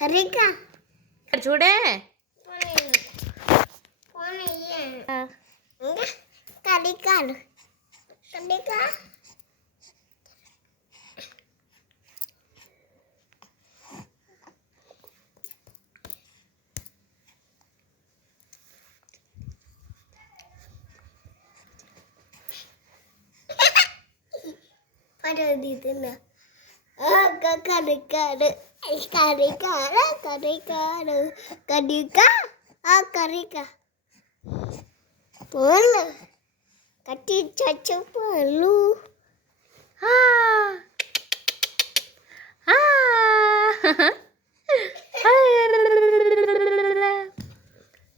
కరికా ఇక్కడ చూడే కరికాలు కరికా పడదితున్నా కరికాడు కరికాడు కరికాడు కరికా కరికా పూలు కట్టి చచ్చు పూలు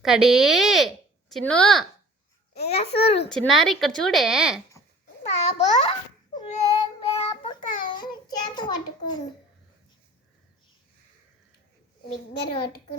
కడి చిన్ను చూడు చిన్నారి ఇక్కడ చూడే బాబు చేత పట్టుకోండి నిగ్గర పట్టుకుని